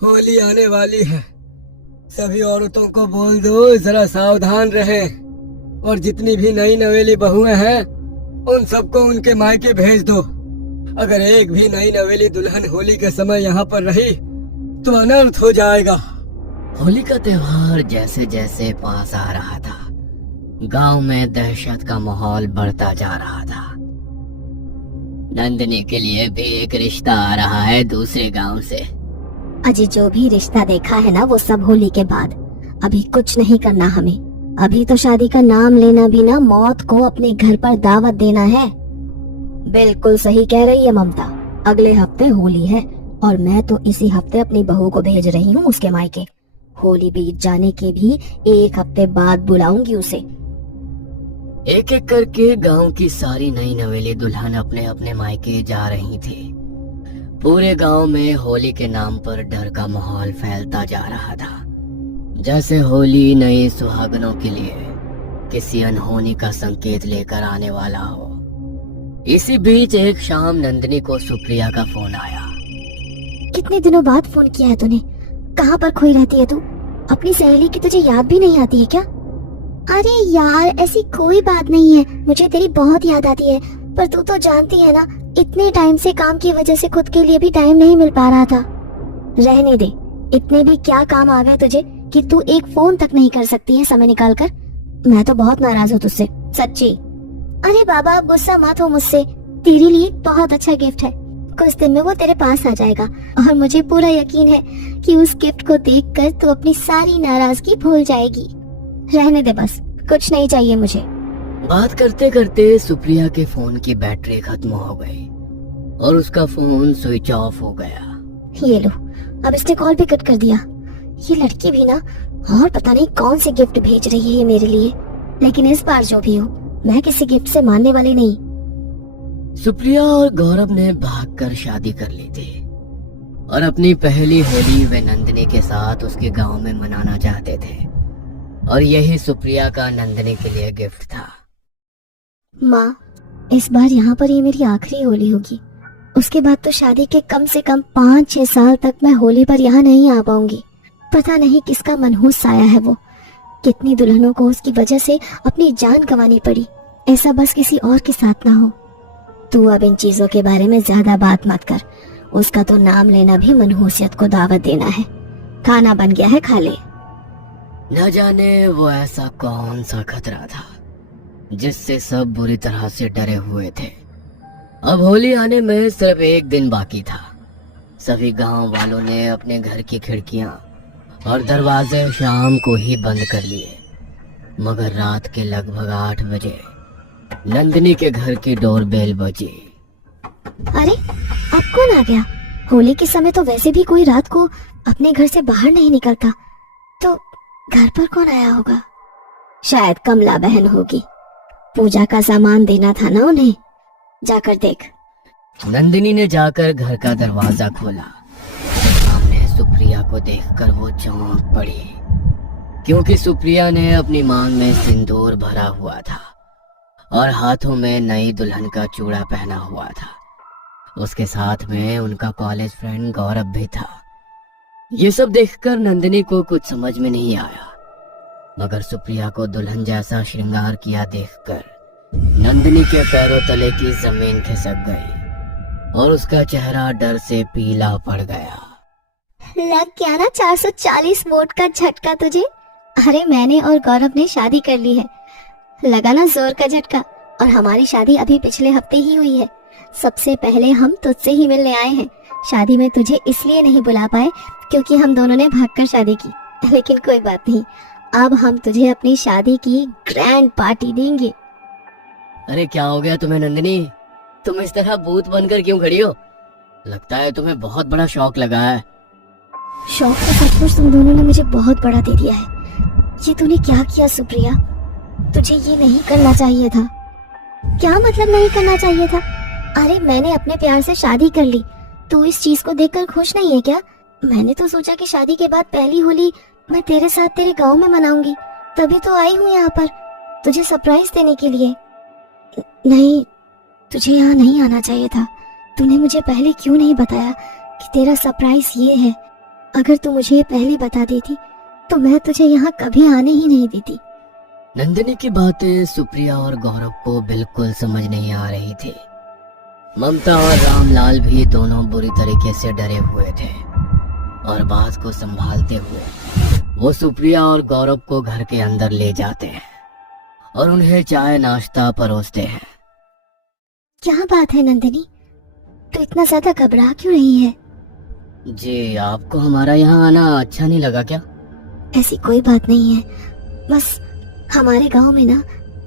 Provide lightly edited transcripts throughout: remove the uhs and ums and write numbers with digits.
होली आने वाली है। सभी औरतों को बोल दो जरा सावधान रहें, और जितनी भी नई नवेली बहुएं हैं उन सबको उनके मायके भेज दो। अगर एक भी नई नवेली दुल्हन होली के समय यहाँ पर रही तो अनर्थ हो जाएगा। होली का त्योहार जैसे जैसे पास आ रहा था, गांव में दहशत का माहौल बढ़ता जा रहा था। नंदिनी के लिए भी एक रिश्ता आ रहा है दूसरे गांव से। अजय, जो भी रिश्ता देखा है ना वो सब होली के बाद। अभी कुछ नहीं करना हमें। अभी तो शादी का नाम लेना भी ना मौत को अपने घर पर दावत देना है। बिल्कुल सही कह रही है ममता। अगले हफ्ते होली है और मैं तो इसी हफ्ते अपनी बहू को भेज रही हूँ उसके मायके। होली बीत जाने के भी एक हफ्ते बाद बुलाऊंगी उसे। एक एक करके गांव की सारी नई नवेली दुल्हन अपने अपने मायके जा रही थी। पूरे गांव में होली के नाम पर डर का माहौल फैलता जा रहा था, जैसे होली नई सुहागनों के लिए किसी अनहोनी का संकेत लेकर आने वाला हो। इसी बीच एक शाम नंदिनी को सुप्रिया का फोन आया। कितने दिनों बाद फोन किया है तूने? कहाँ पर खोई रहती है तू? अपनी सहेली की तुझे याद भी नहीं आती है क्या? अरे यार, ऐसी कोई बात नहीं है, मुझे तेरी बहुत याद आती है, पर तू तो जानती है ना, इतने टाइम से काम की वजह से खुद के लिए भी टाइम नहीं मिल पा रहा था। रहने दे, इतने भी क्या काम आ गए तुझे कि तू एक फोन तक नहीं कर सकती है समय निकाल कर। मैं तो बहुत नाराज हूँ तुझसे, सच्ची। अरे बाबा, अब गुस्सा मत हो मुझसे। तेरे लिए बहुत अच्छा गिफ्ट है, कुछ दिन में वो तेरे पास आ जाएगा और मुझे पूरा यकीन है कि उस गिफ्ट को देखकर तू अपनी सारी नाराजगी भूल जाएगी। रहने दे बस, कुछ नहीं चाहिए मुझे। बात करते करते सुप्रिया के फोन की बैटरी खत्म हो गई और उसका फोन स्विच ऑफ हो गया। ये लो, अब इसने कॉल भी कट कर दिया। ये लड़की भी ना, और पता नहीं कौन से गिफ्ट भेज रही है मेरे लिए। लेकिन इस बार जो भी हो, मैं किसी गिफ्ट से मानने वाली नहीं। सुप्रिया और गौरव ने भागकर शादी कर ली थी और अपनी पहली होली वे नंदिनी के साथ उसके गांव में मनाना चाहते थे, और यही सुप्रिया का नंदिनी के लिए गिफ्ट था। माँ, इस बार यहाँ पर ये मेरी आखिरी होली होगी। उसके बाद तो शादी के कम से कम 5-6 साल तक मैं होली पर यहाँ नहीं आ पाऊंगी। पता नहीं किसका मनहूस साया है वो। कितनी दुल्हनों को उसकी वजह से अपनी जान गंवानी पड़ी। ऐसा बस किसी और के साथ ना हो। तू अब इन चीजों के बारे में ज्यादा बात मत कर। उसका तो नाम लेना भी मनहूसियत को दावत देना है। खाना बन गया है, खा ले। न जाने वो ऐसा कौन सा खतरा था जिससे सब बुरी तरह से डरे हुए थे। अब होली आने में सिर्फ एक दिन बाकी था। सभी गांव वालों ने अपने घर की खिड़कियां और दरवाजे शाम को ही बंद कर लिए, मगर रात के लगभग 8 बजे नंदिनी के घर की डोरबेल बजी। अरे, अब कौन आ गया? होली के समय तो वैसे भी कोई रात को अपने घर से बाहर नहीं निकलता, तो घर पर कौन आया होगा? शायद कमला बहन होगी। पूजा का सामान देना था ना उन्हें। जाकर देख। नंदिनी ने जाकर घर का दरवाजा खोला। सामने सुप्रिया को देखकर वो चौंक पड़ी, क्योंकि सुप्रिया ने अपनी मांग में सिंदूर भरा हुआ था और हाथों में नई दुल्हन का चूड़ा पहना हुआ था। उसके साथ में उनका कॉलेज फ्रेंड गौरव भी था। ये सब देखकर नंदिनी को कुछ समझ में नहीं आया, मगर सुप्रिया को दुल्हन जैसा श्रृंगार किया देखकर नंदिनी के पैरों तले की जमीन खिसक गई और उसका चेहरा डर से पीला पड़ गया। लग गया ना 440 वोट का झटका तुझे? अरे, मैंने और गौरव ने शादी कर ली है। लगा ना जोर का झटका? और हमारी शादी अभी पिछले हफ्ते ही हुई है। सबसे पहले हम तुझसे ही मिलने आए हैं। शादी में तुझे इसलिए नहीं बुला पाए क्योंकि हम दोनों ने भागकर शादी की, लेकिन कोई बात नहीं, अब हम तुझे अपनी शादी की ग्रैंड पार्टी देंगे। अरे क्या हो गया तुम्हें नंदिनी? तुम इस तरह भूत बनकर क्यों खड़ी हो? लगता है तुम्हें बहुत बड़ा शौक लगा है। शौक तो सचमुच तुम दोनों ने मुझे बहुत बड़ा दे दिया है। ये तूने क्या किया सुप्रिया? तुझे ये नहीं करना चाहिए था। क्या मतलब नहीं करना चाहिए था? अरे, मैंने अपने प्यार से शादी कर ली। तू इस चीज को देखकर खुश नहीं है क्या? मैंने तो सोचा कि शादी के बाद पहली होली मैं तेरे साथ तेरे गांव में मनाऊंगी, तभी तो आई हूँ यहाँ पर तुझे सरप्राइज देने के लिए। नहीं, तुझे यहाँ नहीं आना चाहिए था। तूने मुझे पहले क्यों नहीं बताया कि तेरा सरप्राइज ये है? अगर तू मुझे ये पहले बता देती तो मैं तुझे यहाँ कभी आने ही नहीं देती। नंदिनी की बातें सुप्रिया और गौरव को बिल्कुल समझ नहीं आ रही थी। ममता और रामलाल भी दोनों बुरी तरीके से डरे हुए थे और बात को संभालते हुए वो सुप्रिया और गौरव को घर के अंदर ले जाते हैं और उन्हें चाय नाश्ता परोसते हैं। क्या बात है नंदिनी, तू इतना ज्यादा घबरा क्यों रही है? जी, आपको हमारा यहाँ आना अच्छा नहीं लगा क्या? ऐसी कोई बात नहीं है, बस हमारे गांव में ना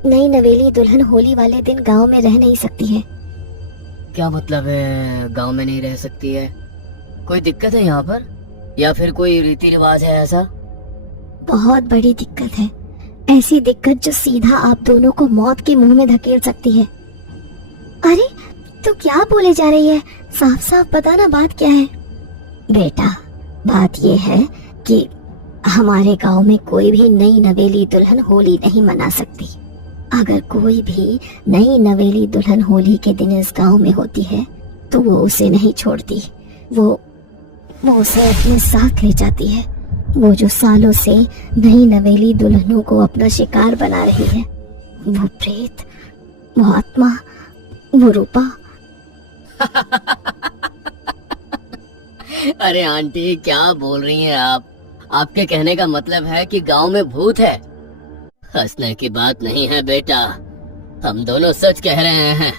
नई नवेली दुल्हन होली वाले दिन गांव में रह नहीं सकती है। क्या मतलब है गांव में नहीं रह सकती है? कोई दिक्कत है यहाँ पर या फिर कोई रीति रिवाज है ऐसा? बहुत बड़ी दिक्कत है, ऐसी दिक्कत जो सीधा आप दोनों को मौत के मुंह में धकेल सकती है। अरे तू क्या बोले जा रही है, साफ साफ बता ना बात क्या है। बेटा बात ये है कि हमारे गांव में कोई भी नई नवेली दुल्हन होली नहीं मना सकती। अगर कोई भी नई नवेली दुल्हन होली के दिन इस गांव में होती है तो वो उसे नहीं छोड़ती, वो उसे अपने साथ ले जाती है। वो जो सालों से नई नवेली दुल्हनों को अपना शिकार बना रही है, वो प्रेत, वो आत्मा, वो रूपा। अरे आंटी क्या बोल रही हैं आप? आपके कहने का मतलब है कि गांव में भूत है? हंसने की बात नहीं है बेटा, हम दोनों सच कह रहे हैं।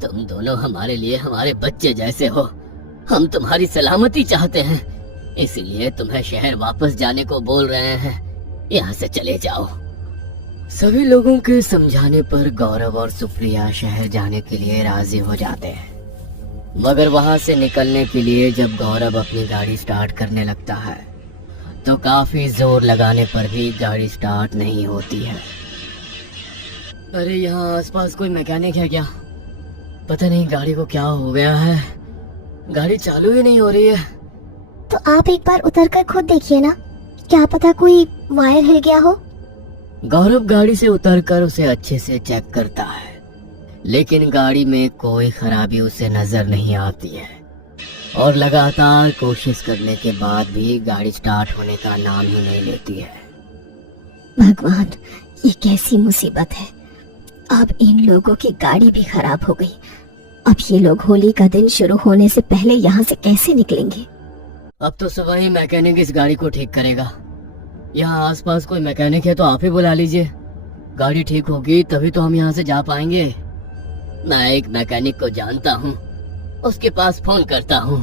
तुम दोनों हमारे लिए हमारे बच्चे जैसे हो। हम तुम्हारी सलामती चाहते हैं, इसीलिए तुम्हें शहर वापस जाने को बोल रहे हैं। यहाँ से चले जाओ। सभी लोगों के समझाने पर गौरव और सुप्रिया शहर जाने के लिए राजी हो जाते हैं, मगर वहां से निकलने के लिए जब गौरव अपनी गाड़ी स्टार्ट करने लगता है तो काफी जोर लगाने पर भी गाड़ी स्टार्ट नहीं होती है। अरे यहाँ आसपास कोई मैकेनिक है क्या? पता नहीं गाड़ी को क्या हो गया है, गाड़ी चालू ही नहीं हो रही है। तो आप एक बार उतर कर खुद देखिए ना, क्या पता कोई वायर हिल गया हो। गौरव गाड़ी से उतरकर उसे अच्छे से चेक करता है, लेकिन गाड़ी में कोई खराबी उसे नजर नहीं आती है और लगातार कोशिश करने के बाद भी गाड़ी स्टार्ट होने का नाम ही नहीं लेती है। भगवान, ये कैसी मुसीबत है। अब इन लोगों की गाड़ी भी खराब हो गई। अब ये लोग होली का दिन शुरू होने से पहले यहाँ से कैसे निकलेंगे? अब तो सुबह ही मैकेनिक इस गाड़ी को ठीक करेगा। यहाँ आसपास कोई मैकेनिक है तो आप ही बुला लीजिए। गाड़ी ठीक होगी तभी तो हम यहाँ से जा पाएंगे। मैं एक मैकेनिक को जानता हूँ, उसके पास फोन करता हूँ।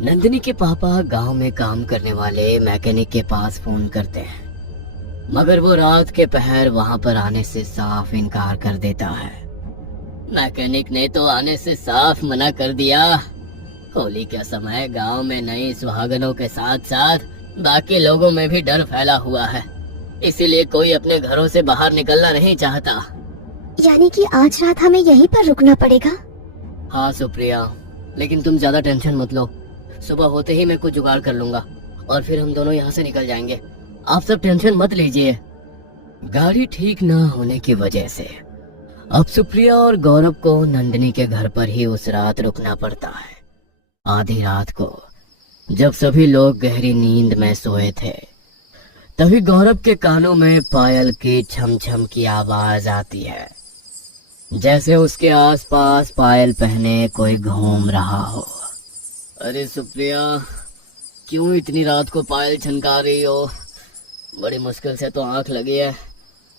नंदिनी के पापा गांव में काम करने वाले मैकेनिक के पास फोन करते हैं, मगर वो रात के पहर वहां पर आने से साफ इनकार कर देता है। मैकेनिक ने तो आने से साफ मना कर दिया। होली के समय गांव में नई सुहागनों के साथ साथ बाकी लोगों में भी डर फैला हुआ है, इसीलिए कोई अपने घरों से बाहर निकलना नहीं चाहता। यानी कि आज रात हमें यहीं पर रुकना पड़ेगा? हाँ सुप्रिया, लेकिन तुम ज्यादा टेंशन मत लो। सुबह होते ही मैं कुछ जुगाड़ कर लूंगा और फिर हम दोनों यहाँ से निकल जाएंगे। आप सब टेंशन मत लीजिए। गाड़ी ठीक न होने की वजह से अब सुप्रिया और गौरव को नंदिनी के घर पर ही उस रात रुकना पड़ता है। आधी रात को जब सभी लोग गहरी नींद में सोए थे, तभी गौरव के कानों में पायल की छम छम की आवाज आती है, जैसे उसके आसपास पायल पहने कोई घूम रहा हो। अरे सुप्रिया, क्यों इतनी रात को पायल छनका रही हो? बड़ी मुश्किल से तो आंख लगी है,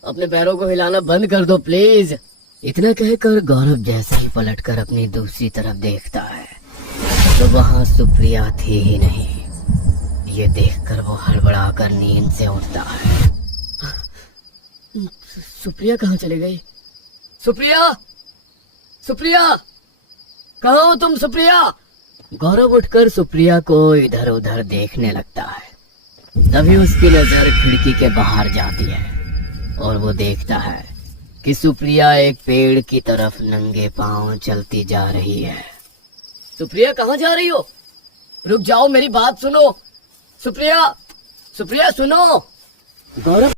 अपने पैरों को हिलाना बंद कर दो प्लीज। इतना कहकर गौरव जैसे ही पलटकर अपनी दूसरी तरफ देखता है तो वहां सुप्रिया थी ही नहीं। ये देखकर वो हड़बड़ाकर नींद से उठता है। सुप्रिया कहाँ चली गई? सुप्रिया, सुप्रिया, कहाँ हो तुम सुप्रिया? गौरव उठकर सुप्रिया को इधर उधर देखने लगता है। तभी उसकी नजर खिड़की के बाहर जाती है और वो देखता है कि सुप्रिया एक पेड़ की तरफ नंगे पांव चलती जा रही है। सुप्रिया कहाँ जा रही हो? रुक जाओ, मेरी बात सुनो। सुप्रिया, सुप्रिया सुनो। गौरव